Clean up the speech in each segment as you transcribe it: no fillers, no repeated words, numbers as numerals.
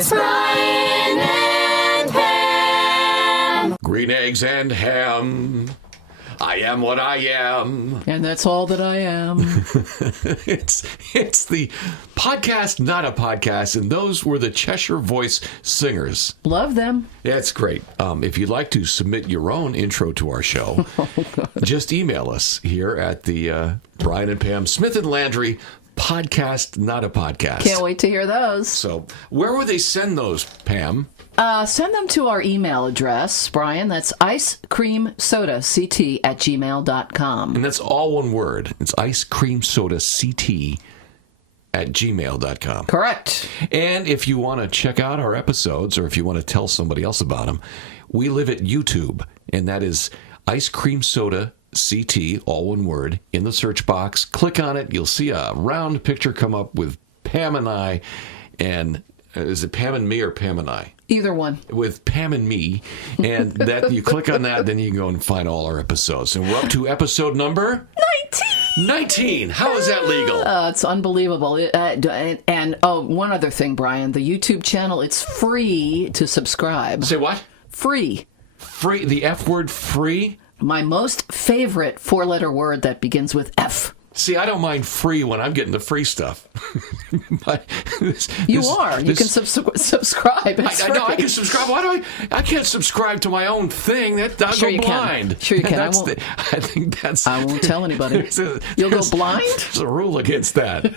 It's Brian and Pam. Green eggs and ham. I am what I am. And that's all that I am. It's the podcast, not a podcast, and those were the Cheshire Voice singers. Love them. Yeah, it's great. If you'd like to submit your own intro to our show, just email us here at the Brian and Pam Smith and Landry podcast, not a podcast. Can't wait to hear those. So, where would they send those, Pam? Send them to our email address, Brian. That's icecreamsodact@gmail.com. And that's all one word. It's icecreamsodact@gmail.com. Correct. And if you want to check out our episodes, or if you want to tell somebody else about them, we live at YouTube, and that is Ice Cream Soda CT, all one word, in the search box. Click on it. You'll see a round picture come up with Pam and I, and is it Pam and me or Pam and I? Either one. With Pam and me, and that you click on that, then you can go and find all our episodes. And we're up to episode number 19. How is that legal? It's unbelievable. And one other thing, Brian, the YouTube channel, it's free to subscribe. Say what? Free. Free. The F word, free? My most favorite four-letter word that begins with F. See, I don't mind free when I'm getting the free stuff. You can subscribe. I can subscribe. Why do I can't subscribe to my own thing. I'll go blind. Sure you can. I think that's... I won't tell anybody. You'll go blind? There's a rule against that.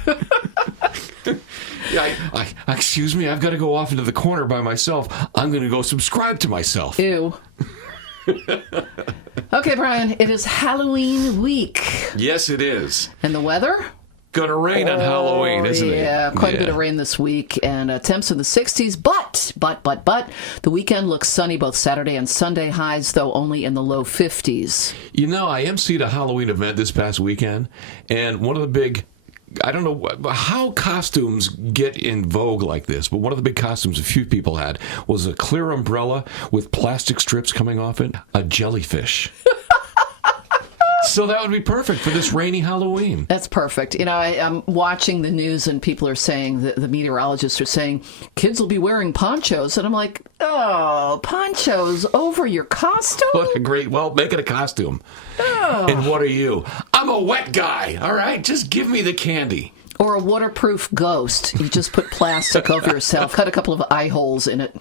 Excuse me, I've got to go off into the corner by myself. I'm going to go subscribe to myself. Ew. Okay, Brian, it is Halloween week. Yes, it is. And the weather? Gonna rain on Halloween, isn't it? Yeah, quite a bit of rain this week, and temps in the 60s, but the weekend looks sunny both Saturday and Sunday, highs, though, only in the low 50s. You know, I emceed a Halloween event this past weekend, and one of the big... I don't know how costumes get in vogue like this, but one of the big costumes a few people had was a clear umbrella with plastic strips coming off it, a jellyfish. So that would be perfect for this rainy Halloween. That's perfect. You know, I'm watching the news and people are saying, the meteorologists are saying, kids will be wearing ponchos. And I'm like, oh, ponchos over your costume? What a great, make it a costume. Oh. And what are you? I'm a wet guy, all right? Just give me the candy. Or a waterproof ghost. You just put plastic over yourself, cut a couple of eye holes in it.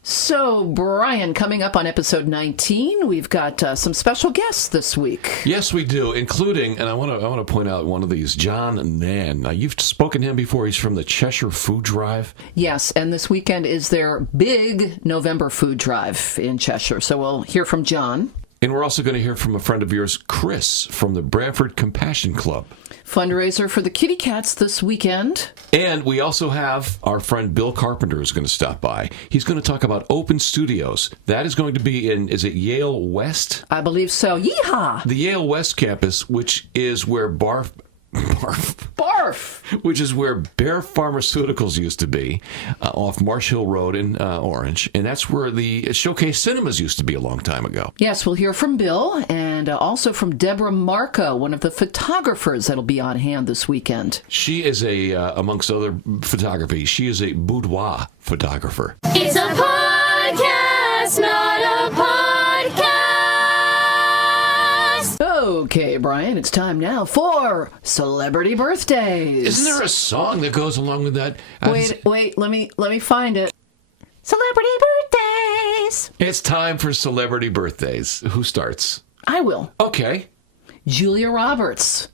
So, Brian, coming up on episode 19, we've got some special guests this week. Yes, we do, including, and I want to point out one of these, John Nan. Now, you've spoken to him before. He's from the Cheshire Food Drive. Yes, and this weekend is their big November food drive in Cheshire. So we'll hear from John. And we're also going to hear from a friend of yours, Chris, from the Brantford Compassion Club. Fundraiser for the kitty cats this weekend. And we also have our friend Bill Carpenter who's going to stop by. He's going to talk about open studios. That is going to be in, is it Yale West? I believe so. Yeehaw! The Yale West campus, which is where Barf! Which is where Bear Pharmaceuticals used to be, off Marsh Hill Road in Orange. And that's where the Showcase Cinemas used to be a long time ago. Yes, we'll hear from Bill and also from Deborah Marco, one of the photographers that'll be on hand this weekend. She is amongst other photography, she is a boudoir photographer. It's a podcast, not a podcast. Okay, Brian, it's time now for Celebrity Birthdays. Isn't there a song that goes along with that? Wait, let me find it. Celebrity Birthdays. It's time for Celebrity Birthdays. Who starts? I will. Okay. Julia Roberts.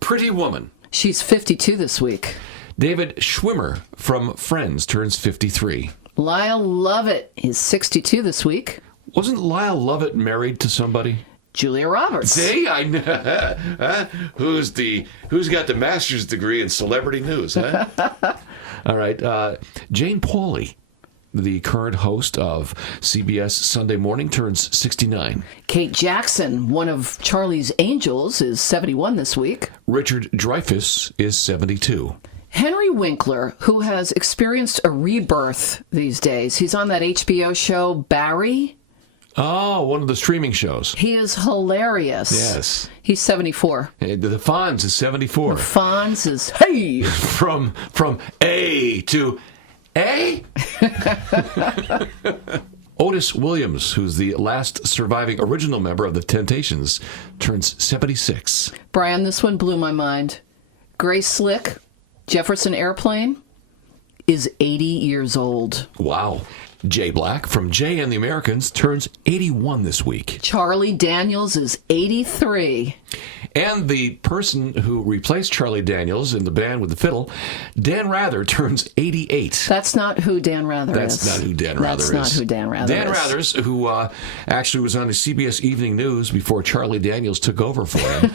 Pretty woman. She's 52 this week. David Schwimmer from Friends turns 53. Lyle Lovett is 62 this week. Wasn't Lyle Lovett married to somebody? Julia Roberts. See, I know. Who's got the master's degree in celebrity news, huh? All right. Jane Pauley, the current host of CBS Sunday Morning, turns 69. Kate Jackson, one of Charlie's Angels, is 71 this week. Richard Dreyfuss is 72. Henry Winkler, who has experienced a rebirth these days. He's on that HBO show, Barry. Oh, one of the streaming shows. He is hilarious. Yes. He's 74. The Fonz is 74. The Fonz is, hey! From A to A? Otis Williams, who's the last surviving original member of the Temptations, turns 76. Brian, this one blew my mind. Grace Slick, Jefferson Airplane, is 80 years old. Wow. Jay Black from Jay and the Americans turns 81 this week. Charlie Daniels is 83. And the person who replaced Charlie Daniels in the band with the fiddle, Dan Rather, turns 88. That's not who Dan Rather is. That's not who Dan Rather is. That's not who Dan Rather is. Dan Rathers, who actually was on the CBS Evening News before Charlie Daniels took over for him.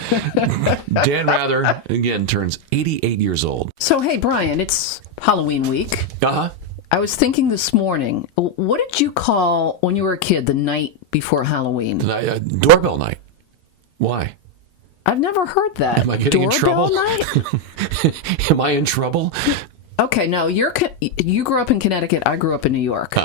Dan Rather, again, turns 88 years old. So, hey, Brian, it's Halloween week. Uh-huh. I was thinking this morning, what did you call, when you were a kid, the night before Halloween? Doorbell night. Why? I've never heard that. Am I getting in trouble? Night? Am I in trouble? Okay, no, you grew up in Connecticut. I grew up in New York.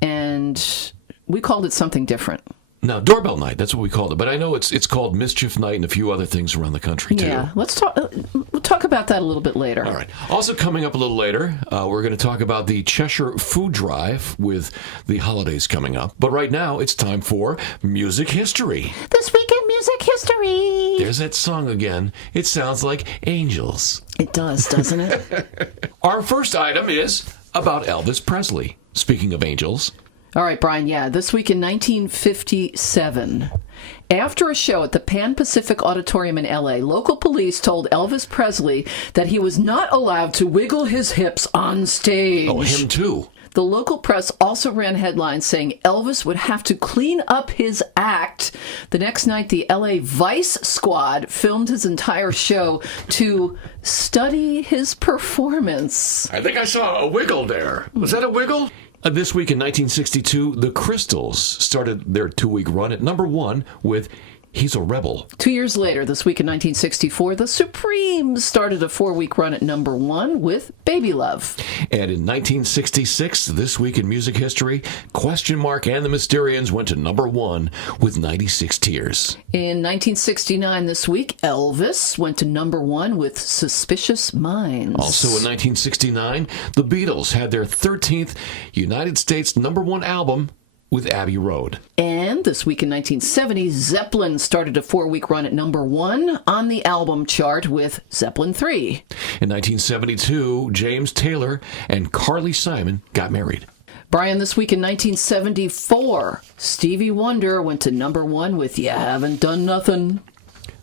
And we called it something different. No, doorbell night. That's what we called it. But I know it's called mischief night and a few other things around the country, too. Yeah, we'll talk about that a little bit later. All right. Also coming up a little later, we're going to talk about the Cheshire food drive with the holidays coming up. But right now, it's time for Music History. This week in Music History. There's that song again. It sounds like angels. It does, doesn't it? Our first item is about Elvis Presley. Speaking of angels. All right, Brian, this week in 1957, after a show at the Pan Pacific Auditorium in L.A., local police told Elvis Presley that he was not allowed to wiggle his hips on stage. Oh, him too. The local press also ran headlines saying Elvis would have to clean up his act. The next night, the L.A. Vice Squad filmed his entire show to study his performance. I think I saw a wiggle there. Was that a wiggle? This week in 1962, the Crystals started their 2-week run at number 1 with He's a Rebel. 2 years later, this week in 1964, the Supremes started a 4-week run at number 1 with Baby Love. And in 1966, this week in music history, Question Mark and the Mysterians went to number 1 with 96 Tears. In 1969, this week, Elvis went to number 1 with Suspicious Minds. Also in 1969, the Beatles had their 13th United States number 1 album with Abbey Road. And this week in 1970, Zeppelin started a 4-week run at number 1 on the album chart with Zeppelin 3. In 1972, James Taylor and Carly Simon got married. Brian, this week in 1974, Stevie Wonder went to number 1 with You Haven't Done Nothing.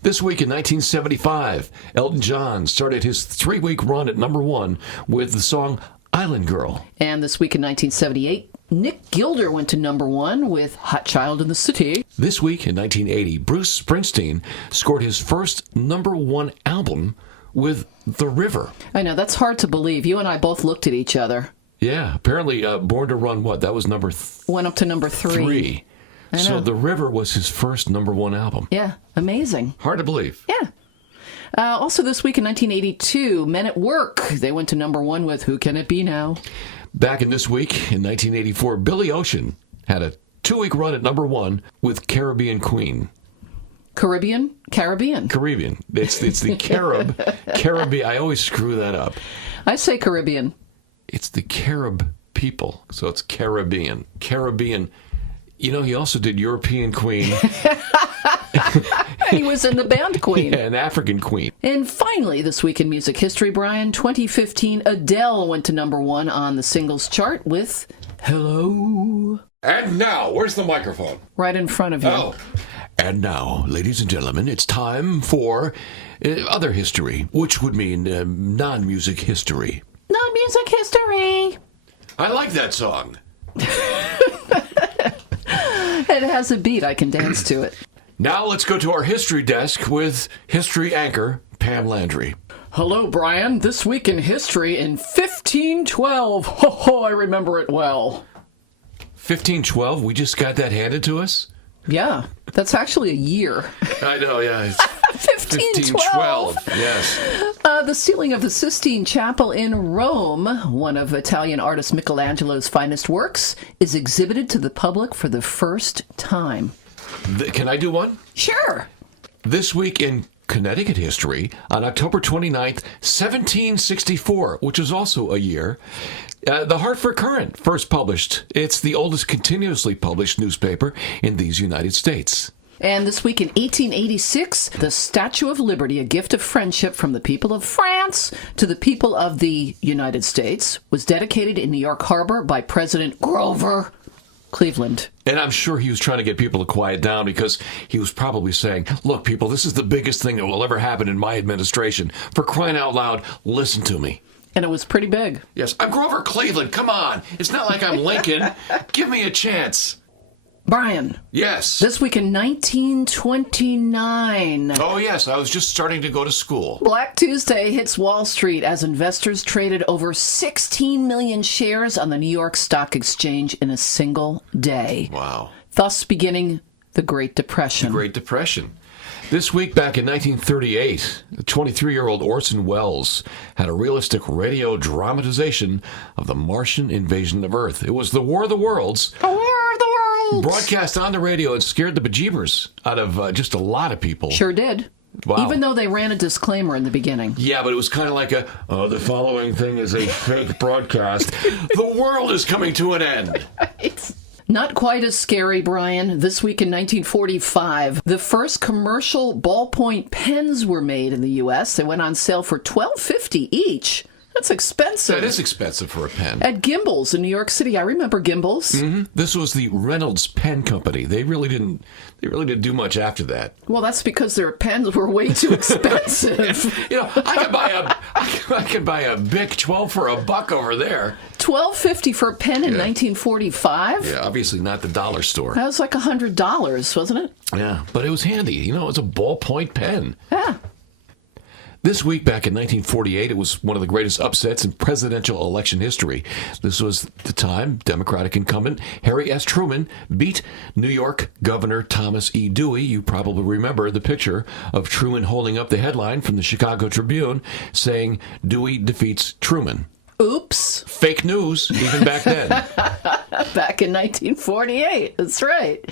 This week in 1975, Elton John started his 3-week run at number 1 with the song Island Girl. And this week in 1978, Nick Gilder went to number 1 with Hot Child in the City. This week in 1980, Bruce Springsteen scored his first number 1 album with The River. I know, that's hard to believe. You and I both looked at each other. Yeah, apparently Born to Run, that was number went up to number 3. So The River was his first number 1 album. Yeah, amazing. Hard to believe. Yeah. Also this week in 1982, Men at Work. They went to number 1 with Who Can It Be Now? Back in this week, in 1984, Billy Ocean had a 2-week run at number 1 with Caribbean Queen. Caribbean? It's the Caribbean. I always screw that up. I say Caribbean. It's the Carib people, so it's Caribbean. You know, he also did European Queen. He was in the band Queen. Yeah, an African Queen. And finally, this week in music history, Brian, 2015, Adele went to number 1 on the singles chart with Hello. And now, where's the microphone? Right in front of you. Oh. And now, ladies and gentlemen, it's time for other history, which would mean non-music history. Non-music history. I like that song. It has a beat. I can dance to it. Now let's go to our history desk with history anchor Pam Landry. Hello, Brian. This week in history in 1512. Ho, I remember it well. 1512? We just got that handed to us? Yeah, that's actually a year. I know, yeah. 1512. Yes. The ceiling of the Sistine Chapel in Rome, one of Italian artist Michelangelo's finest works, is exhibited to the public for the first time. Can I do one? Sure. This week in Connecticut history on October 29th, 1764, which is also a year. The Hartford Courant first published. It's the oldest continuously published newspaper in these United States. And this week in 1886, the Statue of Liberty, a gift of friendship from the people of France to the people of the United States, was dedicated in New York Harbor by President Grover Cleveland. And I'm sure he was trying to get people to quiet down because he was probably saying, look, people, this is the biggest thing that will ever happen in my administration. For crying out loud, listen to me. And it was pretty big. Yes, I'm Grover Cleveland. Come on. It's not like I'm Lincoln. Give me a chance. Brian. Yes. This week in 1929. Oh, yes. I was just starting to go to school. Black Tuesday hits Wall Street as investors traded over 16 million shares on the New York Stock Exchange in a single day. Wow. Thus beginning the Great Depression. The Great Depression. This week, back in 1938, the 23-year-old Orson Welles had a realistic radio dramatization of the Martian invasion of Earth. It was the War of the Worlds. The War of the Worlds! Broadcast on the radio and scared the bejeebers out of just a lot of people. Sure did. Wow. Even though they ran a disclaimer in the beginning. Yeah, but it was kind of like the following thing is a fake broadcast. The world is coming to an end. It's not quite as scary, Brian. This week in 1945, the first commercial ballpoint pens were made in the U.S. They went on sale for $12.50 each. That's expensive. That is expensive for a pen. At Gimbel's in New York City. I remember Gimbel's. Mm-hmm. This was the Reynolds Pen Company. They really didn't do much after that. Well, that's because their pens were way too expensive. You know, I could buy a Bic 12 for $1 over there. $12.50 for a pen in 1945? Yeah, obviously not the dollar store. That was like $100, wasn't it? Yeah, but it was handy. You know, it was a ballpoint pen. Yeah. This week, back in 1948, it was one of the greatest upsets in presidential election history. This was the time Democratic incumbent Harry S. Truman beat New York Governor Thomas E. Dewey. You probably remember the picture of Truman holding up the headline from the Chicago Tribune saying, "Dewey defeats Truman." Oops. Fake news, even back then. Back in 1948. That's right.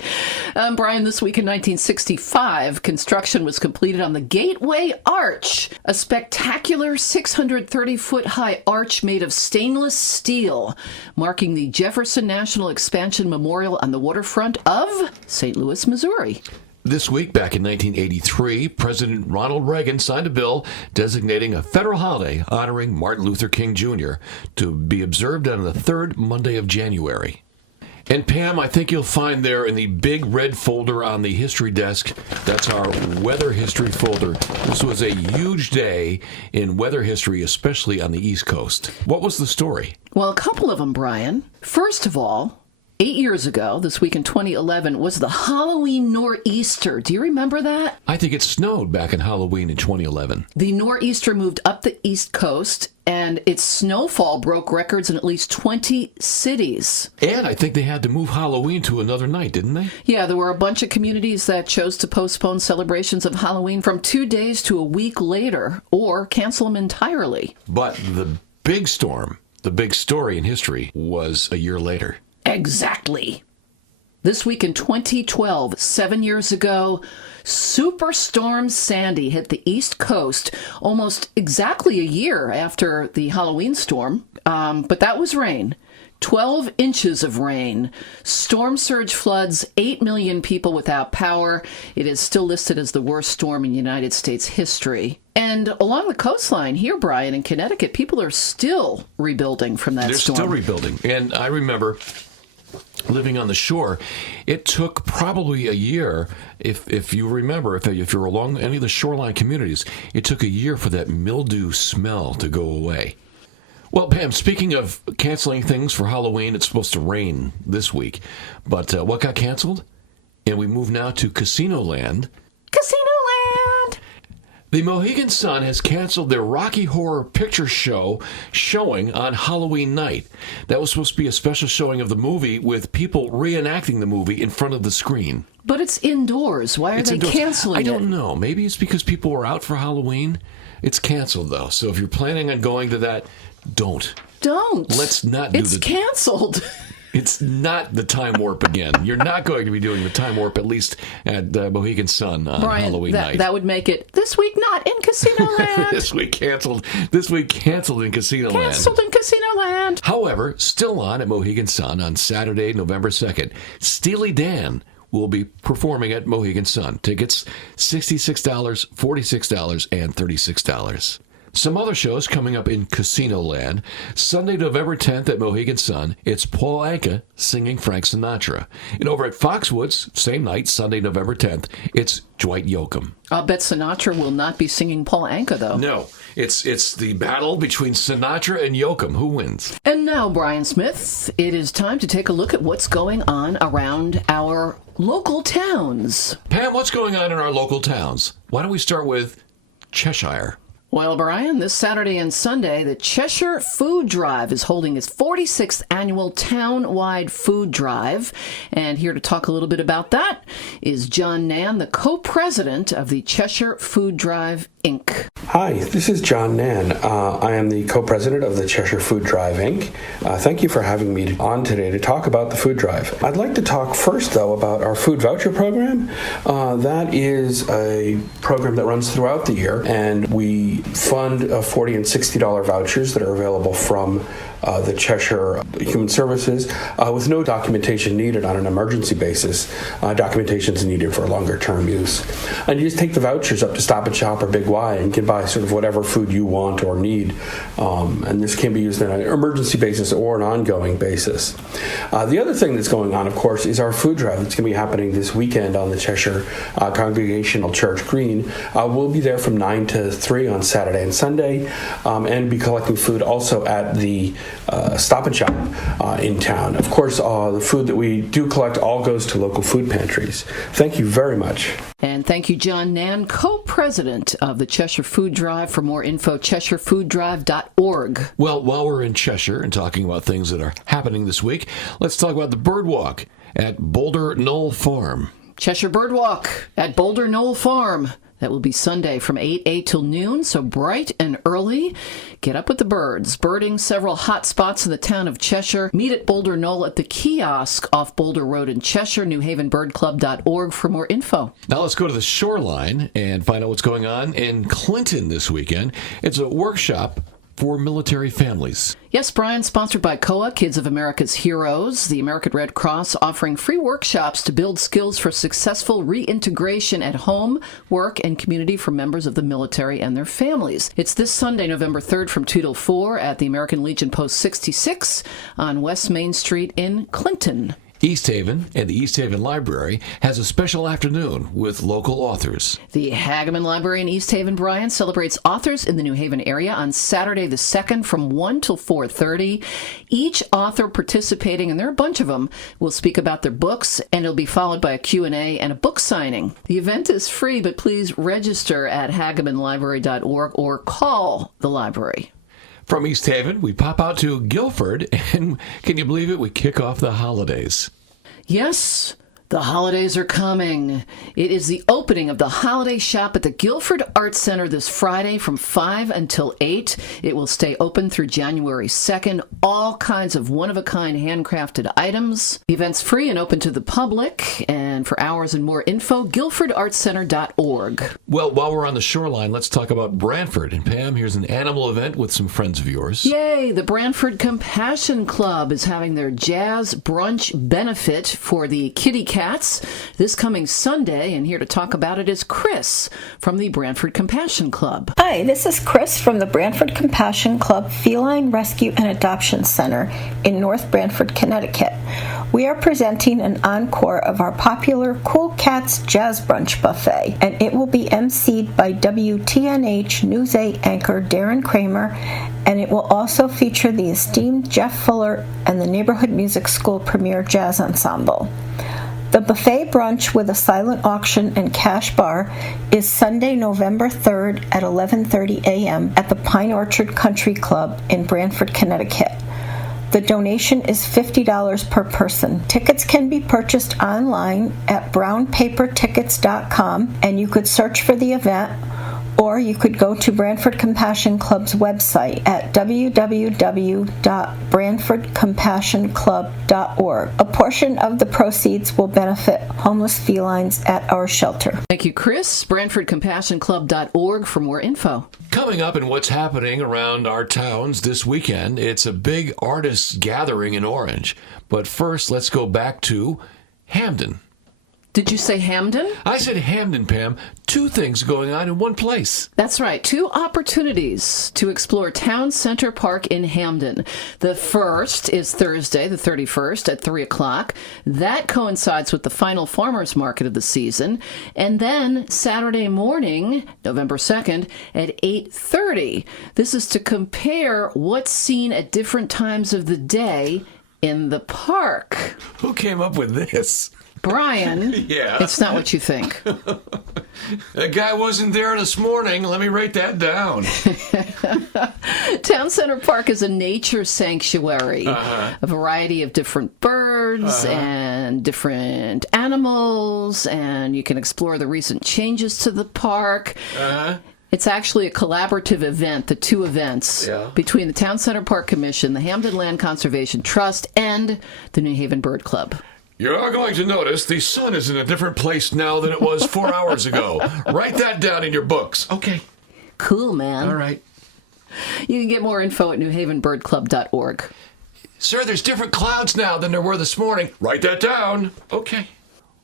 Brian, this week in 1965, construction was completed on the Gateway Arch, a spectacular 630-foot-high arch made of stainless steel, marking the Jefferson National Expansion Memorial on the waterfront of St. Louis, Missouri. This week, back in 1983, President Ronald Reagan signed a bill designating a federal holiday honoring Martin Luther King Jr. to be observed on the third Monday of January. And Pam, I think you'll find there in the big red folder on the history desk, that's our weather history folder. This was a huge day in weather history, especially on the East Coast. What was the story? Well, a couple of them, Brian. First of all, 8 years ago, this week in 2011, was the Halloween nor'easter. Do you remember that? I think it snowed back in Halloween in 2011. The nor'easter moved up the East Coast, and its snowfall broke records in at least 20 cities. And I think they had to move Halloween to another night, didn't they? Yeah, there were a bunch of communities that chose to postpone celebrations of Halloween from 2 days to a week later, or cancel them entirely. But the big storm, the big story in history, was a year later. Exactly. This week in 2012, 7 years ago, Superstorm Sandy hit the East Coast almost exactly a year after the Halloween storm. But that was rain. 12 inches of rain. Storm surge floods, 8 million people without power. It is still listed as the worst storm in United States history. And along the coastline here, Brian, in Connecticut, people are still rebuilding from that storm. They're still rebuilding. And I remember living on the shore, it took probably a year, if you remember, if you're along any of the shoreline communities, it took a year for that mildew smell to go away. Well, Pam, speaking of canceling things for Halloween, it's supposed to rain this week. But what got canceled? And we move now to Casino Land. Casino Land! The Mohegan Sun has canceled their Rocky Horror Picture Show showing on Halloween night. That was supposed to be a special showing of the movie with people reenacting the movie in front of the screen. But it's indoors. Why are they canceling it? I don't know. Maybe it's because people were out for Halloween. It's canceled, though. So if you're planning on going to that, don't. Don't. Let's not do It's canceled. It's not the time warp again. You're not going to be doing the time warp, at least at Mohegan Sun on Brian, Halloween night. That would make it this week not in Casino Land. This week canceled in Casino Land. Canceled in Casino Land. However, still on at Mohegan Sun on Saturday, November 2nd, Steely Dan will be performing at Mohegan Sun. Tickets, $66, $46, and $36. Some other shows coming up in Casino Land. Sunday, November 10th at Mohegan Sun, it's Paul Anka singing Frank Sinatra. And over at Foxwoods, same night, Sunday, November 10th, it's Dwight Yoakam. I'll bet Sinatra will not be singing Paul Anka, though. No, it's the battle between Sinatra and Yoakam. Who wins? And now, Brian Smith, it is time to take a look at what's going on around our local towns. Pam, what's going on in our local towns? Why don't we start with Cheshire? Well, Brian, this Saturday and Sunday, the Cheshire Food Drive is holding its 46th annual town-wide food drive. And here to talk a little bit about that is John Nan, the co-president of the Cheshire Food Drive, Inc. Hi, this is John Nan. I am the co-president of the Cheshire Food Drive, Inc. Thank you for having me on today to talk about the food drive. I'd like to talk first, though, about our food voucher program. That is a program that runs throughout the year, and we fund $40 and $60 vouchers that are available from the Cheshire Human Services with no documentation needed on an emergency basis. Documentation is needed for longer-term use. And you just take the vouchers up to Stop and Shop or Big Y and can buy sort of whatever food you want or need. And this can be used on an emergency basis or an ongoing basis. The other thing that's going on, of course, is our food drive that's going to be happening this weekend on the Cheshire Congregational Church Green. We'll be there from 9 to 3 on Saturday and Sunday and be collecting food also at the Stop and Shop in town. Of course, the food that we do collect all goes to local food pantries. Thank you very much. And thank you, John Nan, co-president of the Cheshire Food Drive. For more info, CheshireFoodDrive.org. Well, while we're in Cheshire and talking about things that are happening this week, let's talk about the Birdwalk at Boulder Knoll Farm. Cheshire Birdwalk at Boulder Knoll Farm. That will be Sunday from 8 till noon, so bright and early. Get up with the birds. Birding several hot spots in the town of Cheshire. Meet at Boulder Knoll at the kiosk off Boulder Road in Cheshire, newhavenbirdclub.org for more info. Now let's go to the shoreline and find out what's going on in Clinton this weekend. It's a workshop for military families. Yes, Brian, sponsored by COA, Kids of America's Heroes, the American Red Cross, offering free workshops to build skills for successful reintegration at home, work, and community for members of the military and their families. It's this Sunday, November 3rd from 2 till 4 at the American Legion Post 66 on West Main Street in Clinton. East Haven and the East Haven Library has a special afternoon with local authors. The Hageman Library in East Haven, Brian, celebrates authors in the New Haven area on Saturday the 2nd from 1 till 4:30. Each author participating, and there are a bunch of them, will speak about their books, and it'll be followed by a Q&A and a book signing. The event is free, but please register at HagemanLibrary.org or call the library. From East Haven, we pop out to Guilford, and can you believe it? We kick off the holidays. Yes, the holidays are coming. It is the opening of the holiday shop at the Guilford Arts Center this Friday from 5 until 8. It will stay open through January 2nd. All kinds of one-of-a-kind handcrafted items. The event's free and open to the public. And for hours and more info, guilfordartscenter.org. Well, while we're on the shoreline, let's talk about Brantford. And Pam, here's an animal event with some friends of yours. Yay! The Brantford Compassion Club is having their jazz brunch benefit for the kitty cats this coming Sunday, and here to talk about it is Chris from the Brantford Compassion Club. Hi, this is Chris from the Brantford Compassion Club Feline Rescue and Adoption Center in North Brantford, Connecticut. We are presenting an encore of our popular Cool Cats Jazz Brunch Buffet, and it will be emceed by WTNH News 8 anchor Darren Kramer, and it will also feature the esteemed Jeff Fuller and the Neighborhood Music School Premier Jazz Ensemble. The buffet brunch with a silent auction and cash bar is Sunday, November 3rd at 11:30 a.m. at the Pine Orchard Country Club in Brantford, Connecticut. The donation is $50 per person. Tickets can be purchased online at brownpapertickets.com, and you could search for the event, Or you could go to Brantford Compassion Club's website at www.brantfordcompassionclub.org. A portion of the proceeds will benefit homeless felines at our shelter. Thank you, Chris. BrantfordCompassionClub.org for more info. Coming up in what's happening around our towns this weekend, it's a big artists gathering in Orange. But first, let's go back to Hamden. Did you say Hamden? I said Hamden, Pam. Two things going on in one place. That's right. Two opportunities to explore Town Center Park in Hamden. The first is Thursday, the 31st at 3 o'clock. That coincides with the final farmers market of the season. And then Saturday morning, November 2nd, at 8:30. This is to compare what's seen at different times of the day in the park. Who came up with this? Brian, Yeah. It's not what you think. That guy wasn't there this morning. Let me write that down. Town Center Park is a nature sanctuary. A variety of different birds and different animals, and you can explore the recent changes to the park. It's actually a collaborative event, the two events, between the Town Center Park Commission, the Hamden Land Conservation Trust, and the New Haven Bird Club. You're going to notice the sun is in a different place now than it was 4 hours ago. Write that down in your books. Okay. Cool, man. All right. You can get more info at newhavenbirdclub.org. Sir, there's different clouds now than there were this morning. Write that down. Okay.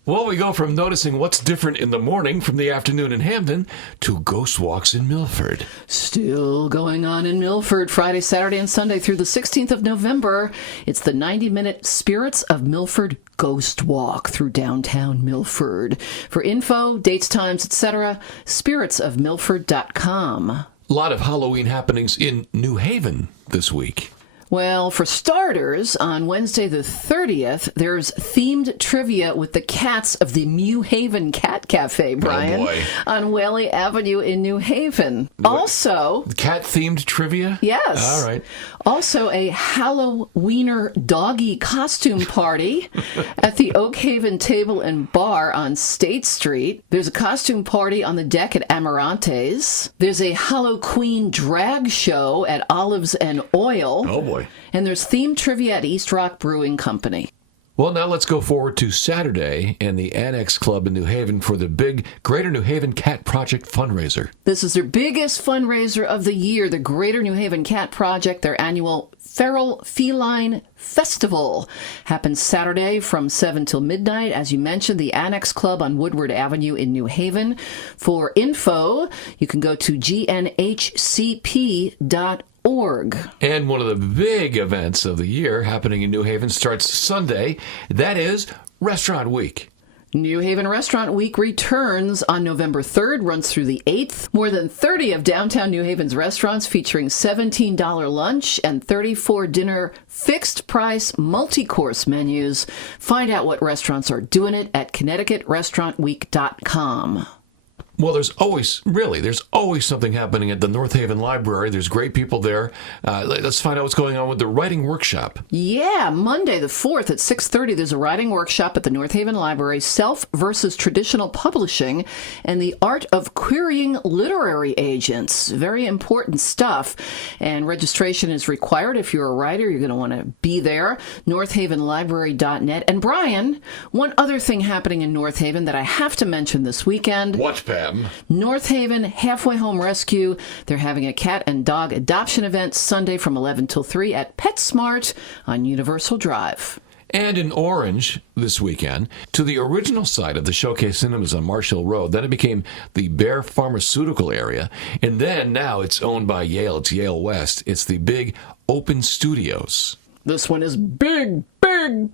Well, we go from noticing what's different in the morning from the afternoon in Hamden to ghost walks in Milford. Still going on in Milford, Friday, Saturday, and Sunday through the 16th of November. It's the 90-minute Spirits of Milford Ghost Walk through downtown Milford. For info, dates, times, etc., spiritsofmilford.com. A lot of Halloween happenings in New Haven this week. Well, for starters, on Wednesday the 30th, there's themed trivia with the cats of the New Haven Cat Cafe, Brian, on Whaley Avenue in New Haven. Also... Cat-themed trivia? Yes. All right. Also, a Halloweener doggy costume party at the Oak Haven Table and Bar on State Street. There's a costume party on the deck at Amarante's. There's a Halloween drag show at Olives and Oil. Oh, boy. And there's themed trivia at East Rock Brewing Company. Well, now let's go forward to Saturday and the Annex Club in New Haven for the big Greater New Haven Cat Project fundraiser. This is their biggest fundraiser of the year, the Greater New Haven Cat Project, their annual Feral Feline Festival. Happens Saturday from 7 till midnight. As you mentioned, the Annex Club on Woodward Avenue in New Haven. For info, you can go to gnhcp.org. And one of the big events of the year happening in New Haven starts Sunday. That is Restaurant Week. New Haven Restaurant Week returns on November 3rd, runs through the 8th. More than 30 of downtown New Haven's restaurants featuring $17 lunch and $34 dinner fixed-price multi-course menus. Find out what restaurants are doing it at ConnecticutRestaurantWeek.com. Well, there's always something happening at the North Haven Library. There's great people there. Let's find out what's going on with the writing workshop. Yeah, Monday the 4th at 6:30, there's a writing workshop at the North Haven Library, Self versus Traditional Publishing and the Art of Querying Literary Agents. Very important stuff. And registration is required. If you're a writer, you're going to want to be there. NorthhavenLibrary.net. And Brian, one other thing happening in North Haven that I have to mention this weekend. What, Pam? North Haven Halfway Home Rescue. They're having a cat and dog adoption event Sunday from 11 till 3 at PetSmart on Universal Drive. And in Orange this weekend, to the original site of the Showcase Cinemas on Marsh Hill Road. Then it became the Bear Pharmaceutical area. And then now it's owned by Yale. It's Yale West. It's the big Open Studios. This one is big, Brian.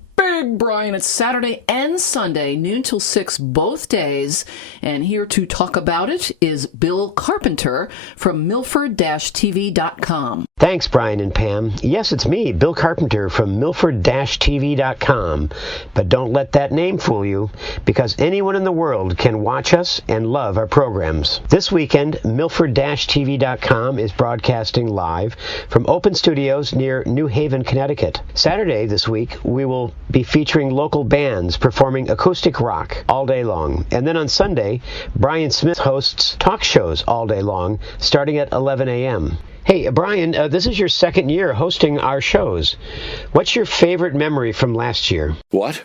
It's Saturday and Sunday, noon till 6 both days. And here to talk about it is Bill Carpenter from MilfordTVcom. Thanks, Brian and Pam. Yes, it's me, Bill Carpenter from MilfordTVcom. But don't let that name fool you, because anyone in the world can watch us and love our programs. This weekend, MilfordTVcom is broadcasting live from Open Studios near New Haven, Connecticut. Saturday this week, we will be featuring local bands performing acoustic rock all day long. And then on Sunday, Brian Smith hosts talk shows all day long, starting at 11 a.m. Hey, Brian, this is your second year hosting our shows. What's your favorite memory from last year? What?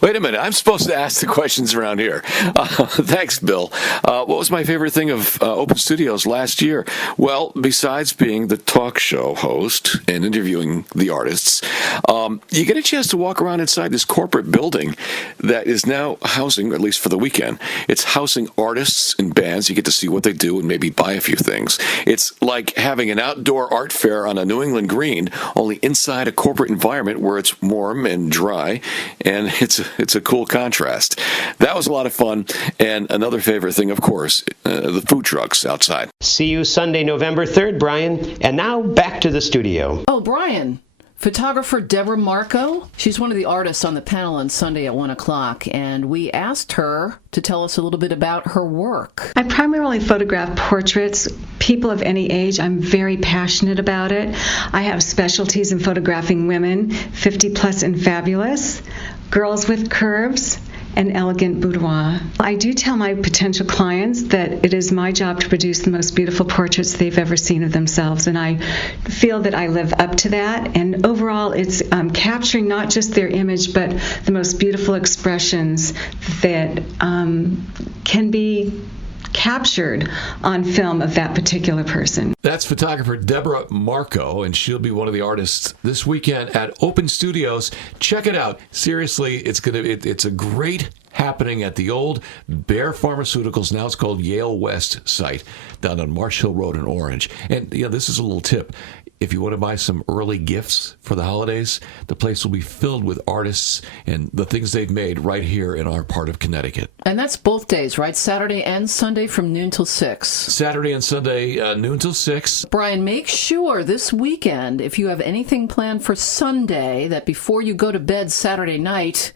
Wait a minute. I'm supposed to ask the questions around here. Thanks, Bill. What was my favorite thing of Open Studios last year? Well, besides being the talk show host and interviewing the artists, you get a chance to walk around inside this corporate building that is now housing, at least for the weekend, it's housing artists and bands. You get to see what they do and maybe buy a few things. It's like having an outdoor art fair on a New England green, only inside a corporate environment where it's warm and dry, and it's a cool contrast. That was a lot of fun, and another favorite thing, of course, the food trucks outside. See you Sunday, November 3rd, Brian. And now back to the studio. Oh, Brian. Photographer Deborah Marco, she's one of the artists on the panel on Sunday at 1 o'clock, and we asked her to tell us a little bit about her work. I primarily photograph portraits, people of any age. I'm very passionate about it. I have specialties in photographing women, 50 plus and fabulous, girls with curves, and elegant boudoir. I do tell my potential clients that it is my job to produce the most beautiful portraits they've ever seen of themselves, and I feel that I live up to that. And overall, it's capturing not just their image, but the most beautiful expressions that can be captured on film of that particular person. That's photographer Deborah Marco, and she'll be one of the artists this weekend at Open Studios. Check it out. Seriously, it's a great happening at the old Bayer Pharmaceuticals, now it's called Yale West site, down on Marsh Hill Road in Orange. And this is a little tip. If you want to buy some early gifts for the holidays, the place will be filled with artists and the things they've made right here in our part of Connecticut. And that's both days, right? Saturday and Sunday from noon till 6. Saturday and Sunday, noon till 6. Brian, make sure this weekend, if you have anything planned for Sunday, that before you go to bed Saturday night,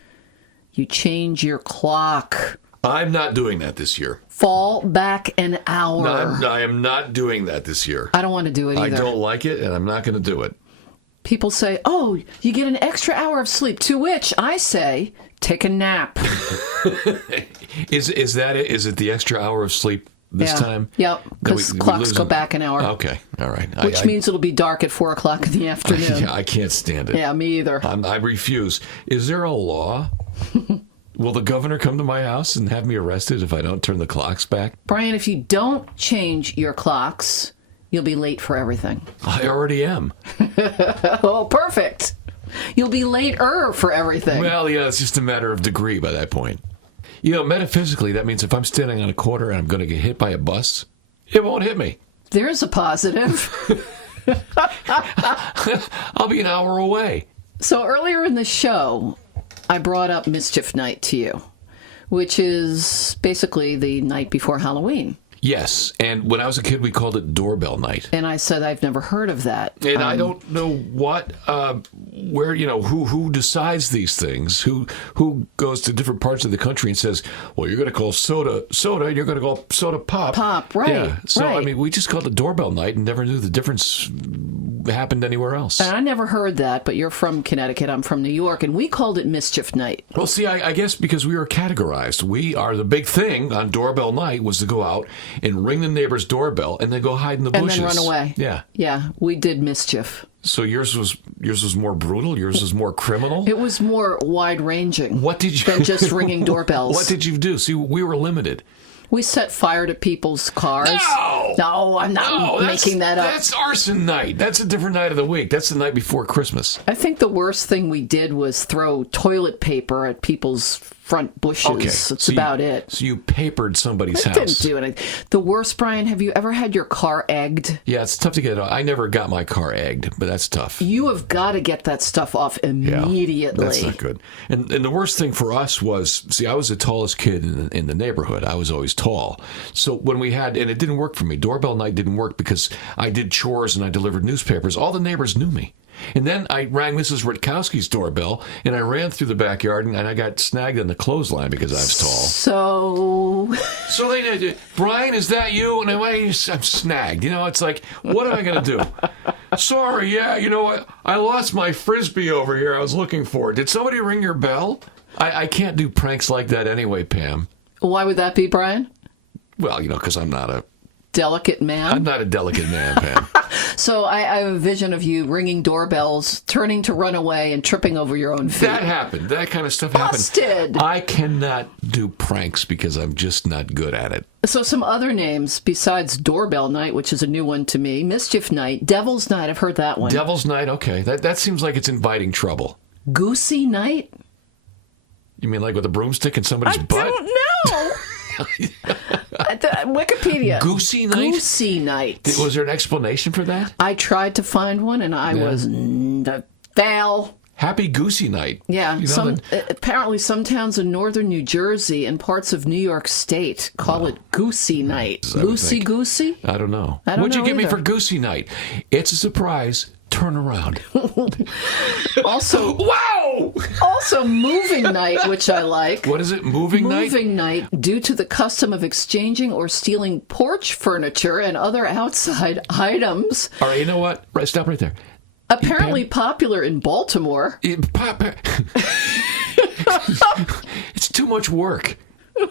you change your clock. I'm not doing that this year. Fall back an hour. I am not doing that this year. I don't want to do it either. I don't like it, and I'm not going to do it. People say, oh, you get an extra hour of sleep, to which I say, take a nap. Is that it? Is it the extra hour of sleep this time? Yep, because clocks go back an hour. Okay, all right. Which means it'll be dark at 4 o'clock in the afternoon. Yeah, I can't stand it. Yeah, me either. I refuse. Is there a law? Will the governor come to my house and have me arrested if I don't turn the clocks back? Brian, if you don't change your clocks, you'll be late for everything. I already am. Oh, perfect. You'll be later for everything. Well, it's just a matter of degree by that point. Metaphysically, that means if I'm standing on a corner and I'm going to get hit by a bus, it won't hit me. There's a positive. I'll be an hour away. So earlier in the show, I brought up Mischief Night to you, which is basically the night before Halloween. Yes, and when I was a kid, we called it Doorbell Night. And I said, I've never heard of that. And I don't know where, who decides these things, who goes to different parts of the country and says, well, you're going to call soda, and you're going to call soda pop. Pop, right. Yeah. So, right. I mean, we just called it Doorbell Night and never knew the difference happened anywhere else. And I never heard that, but you're from Connecticut, I'm from New York, and we called it Mischief Night. Well, see, I guess because we were categorized. The big thing on Doorbell Night was to go out and ring the neighbor's doorbell and then go hide in the bushes. And then run away. Yeah. Yeah, we did mischief. So yours was more brutal? Yours was more criminal? It was more wide-ranging than just ringing doorbells. What did you do? See, we were limited. We set fire to people's cars. No, I'm not making that up. That's arson night. That's a different night of the week. That's the night before Christmas. I think the worst thing we did was throw toilet paper at people's front bushes. Okay. That's about it. So you papered somebody's house. Didn't do anything. The worst, Brian, have you ever had your car egged? Yeah, it's tough to get it off. I never got my car egged, but that's tough. You have got to get that stuff off immediately. Yeah, that's not good. And the worst thing for us was, I was the tallest kid in the neighborhood. I was always tall. So when we had, and it didn't work for me, Doorbell Night didn't work because I did chores and I delivered newspapers. All the neighbors knew me. And then I rang Mrs. Rutkowski's doorbell, and I ran through the backyard, and I got snagged on the clothesline because I was tall. So they did. Brian, is that you? And I'm snagged. It's like, what am I going to do? Sorry, yeah, you know what? I lost my Frisbee over here. I was looking for it. Did somebody ring your bell? I can't do pranks like that anyway, Pam. Why would that be, Brian? Well, because I'm not a delicate man. I'm not a delicate man, Pam. So I have a vision of you ringing doorbells, turning to run away, and tripping over your own feet. That happened. That kind of stuff Busted. happened. I cannot do pranks because I'm just not good at it. So some other names besides Doorbell Night, which is a new one to me, Mischief Night, Devil's Night, I've heard that one. Devil's Night, okay. That seems like it's inviting trouble. Goosey Night? You mean like with a broomstick in somebody's butt? I don't know. Wikipedia. Goosey Night? Goosey Night. Was there an explanation for that? I tried to find one, and I was fail. Happy Goosey Night. Yeah. Apparently some towns in northern New Jersey and parts of New York State call it Goosey Night. Loosey-goosey? I don't know. know What'd you give me either. for Goosey Night? It's a surprise. Turn around. Also, wow! Also, Moving Night, which I like. What is it? Moving Night? Moving Night, due to the custom of exchanging or stealing porch furniture and other outside items. All right, you know what? Stop right there. Apparently popular in Baltimore. It's too much work.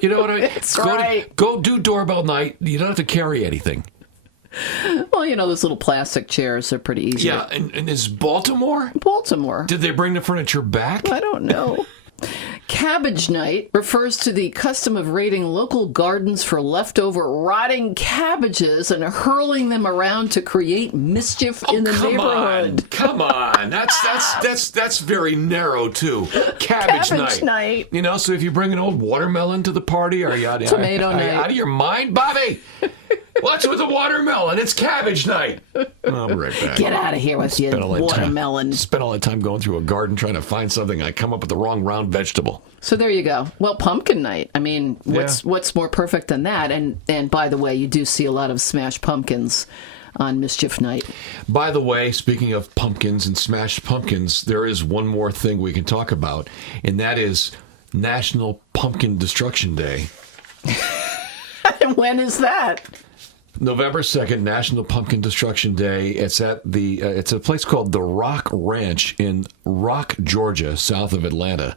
You know what I mean? It's right. Go do Doorbell Night. You don't have to carry anything. Well, those little plastic chairs are pretty easy. Yeah, and is Baltimore? Baltimore. Did they bring the furniture back? I don't know. Cabbage Night refers to the custom of raiding local gardens for leftover rotting cabbages and hurling them around to create mischief in the neighborhood. Come on. That's very narrow, too. Cabbage night. So if you bring an old watermelon to the party, are you out of your mind, Bobby? What's with the watermelon? It's cabbage night. I'll be right back. Get out of here with your watermelon. Spent all that time going through a garden trying to find something. I come up with the wrong round vegetable. So there you go. Well, pumpkin night. I mean, what's more perfect than that? And by the way, you do see a lot of smashed pumpkins on Mischief Night. By the way, speaking of pumpkins and smashed pumpkins, there is one more thing we can talk about, and that is National Pumpkin Destruction Day. When is that? November 2nd, National Pumpkin Destruction Day. It's at it's a place called the Rock Ranch in Rock, Georgia, south of Atlanta.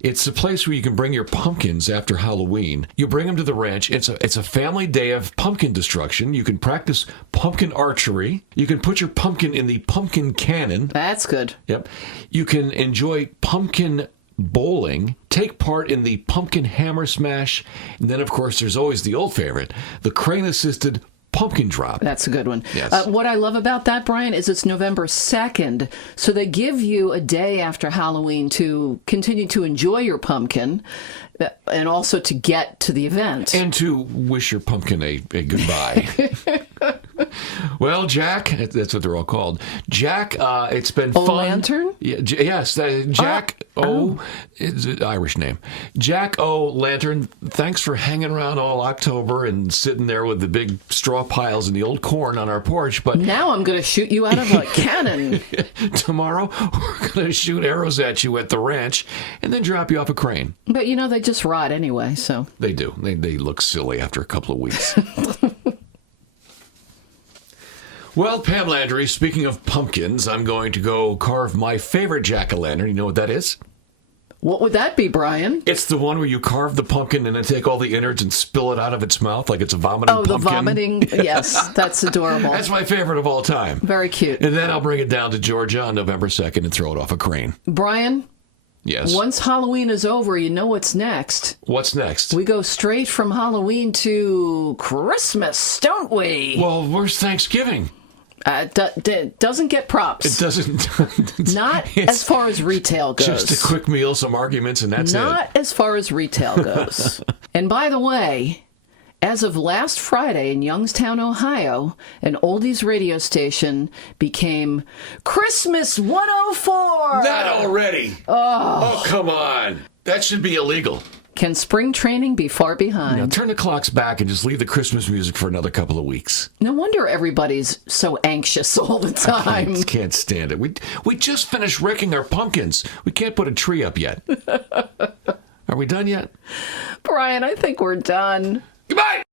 It's a place where you can bring your pumpkins after Halloween. You bring them to the ranch. It's a family day of pumpkin destruction. You can practice pumpkin archery. You can put your pumpkin in the pumpkin cannon. That's good. Yep. You can enjoy pumpkin bowling, take part in the pumpkin hammer smash, and then, of course, there's always the old favorite, the crane-assisted pumpkin drop. That's a good one. Yes. What I love about that, Brian, is it's November 2nd, so they give you a day after Halloween to continue to enjoy your pumpkin and also to get to the event. And to wish your pumpkin a goodbye. Well, Jack, that's what they're all called. Jack, it's been fun. Lantern? Yeah, yes, Jack is an Irish name. Jack O. Lantern, thanks for hanging around all October and sitting there with the big straw piles and the old corn on our porch. But now I'm going to shoot you out of a cannon. Tomorrow, we're going to shoot arrows at you at the ranch and then drop you off a crane. But, they just rot anyway, so. They do. They look silly after a couple of weeks. Well, Pam Landry, speaking of pumpkins, I'm going to go carve my favorite jack-o'-lantern. You know what that is? What would that be, Brian? It's the one where you carve the pumpkin and then take all the innards and spill it out of its mouth like it's a vomiting pumpkin. Oh, the vomiting. Yes, that's adorable. That's my favorite of all time. Very cute. And then I'll bring it down to Georgia on November 2nd and throw it off a crane. Brian? Yes? Once Halloween is over, you know what's next. What's next? We go straight from Halloween to Christmas, don't we? Well, where's Thanksgiving? Doesn't get props. It doesn't. Not as far as retail goes. Just a quick meal, some arguments, and that's Not as far as retail goes. And by the way, as of last Friday in Youngstown, Ohio, an oldies radio station became Christmas 104. Not already. Oh, come on. That should be illegal. Can spring training be far behind? Now, turn the clocks back and just leave the Christmas music for another couple of weeks. No wonder everybody's so anxious all the time. I can't stand it. We just finished wrecking our pumpkins. We can't put a tree up yet. Are we done yet? Brian, I think we're done. Goodbye!